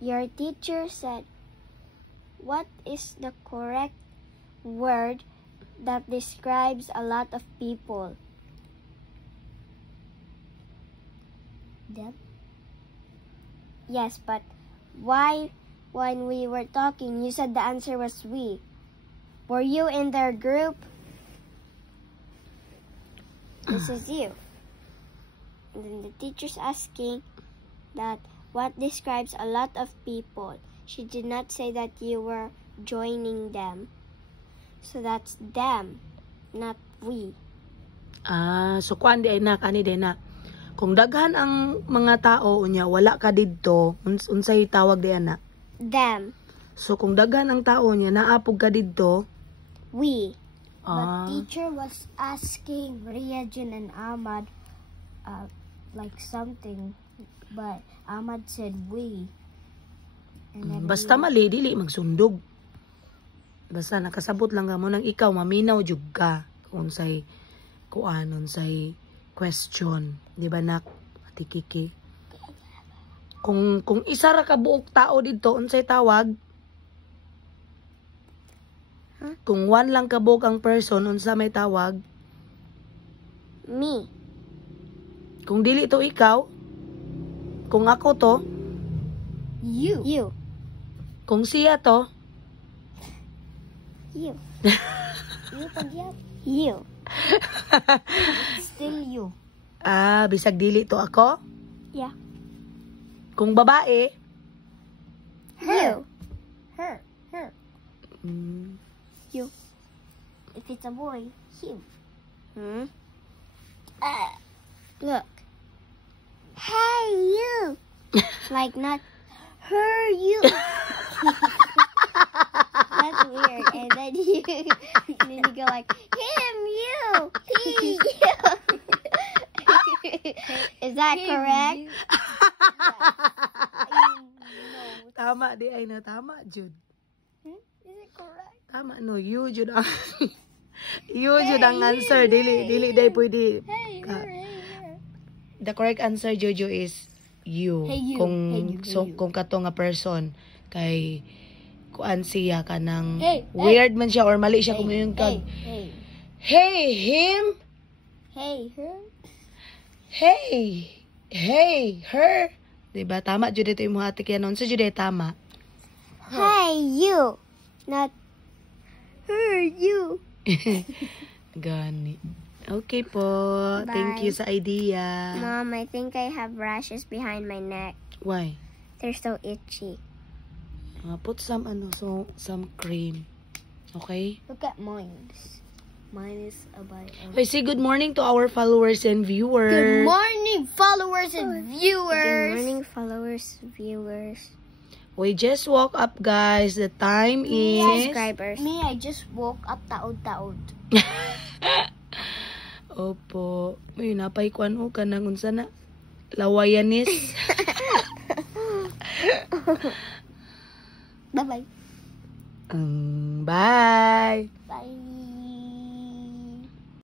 Your teacher said, what is the correct word that describes a lot of people? Them? Yes, but why, when we were talking, you said the answer was we? Were you in their group? This is you. And then the teacher's asking that what describes a lot of people. She did not say that you were joining them. So that's them, not we. So kuan di ay na, kani di na. Kung daghan ang mga tao unya, wala ka didto, unsay tawag di ana? Them. So kung daghan ang tao niya, naapog ka didto, we. But teacher was asking Riyajin and Ahmad like something, but Ahmad said we. And then basta mali, dili magsundog. Basta nakasabot lang ka mo nang ikaw, maminaw jud ka. Kung say, kuanon say question. Di ba nak? Ati Kiki? Kung isa ra ka buok tao dito, unsay tawag? Huh? Kung one lang ka buok ang person, unsa may tawag? Me. Kung dili to ikaw, kung ako to, you. You. kung siya to, You. You pagyap. You. Still you. bisag dili to ako. Yeah. Kung babae, You. Her. You. If it's a boy, him. Hmm? Look. Hey, you. Like not her, you. That's weird. And then you go like him, you, he, you. Is that correct? tama di ay na tama jud. Is it correct? Tama no, you jud ang you jud ang answer, dili day pwede. Hey, ka. her, hey, her. The correct answer Jojo is you. Hey, you. Kung Hey, you, hey, so you. kung kato nga person kay kuan siya ka ng Hey, weird man siya or mali siya kung yung Hey, kag hey. hey him, Hey, her. hey her. Diba tama jud ito imong ate kaya non sa jud tama. Hey, you. Not her, you. Gani. Okay po. Thank you Bye. sa idea. Mom, I think I have rashes behind my neck. Why? They're so itchy. Put some some cream. Okay? Look at mine. Mine is about. Okay, say good morning to our followers and viewers. Good morning, followers and Good viewers. morning, followers, viewers, We just woke up, guys. The time is... subscribers. Me, I just woke up taod. Opo. May napay kuan o ka nang unsa na. Lawayanis. Bye-bye. Bye. Bye.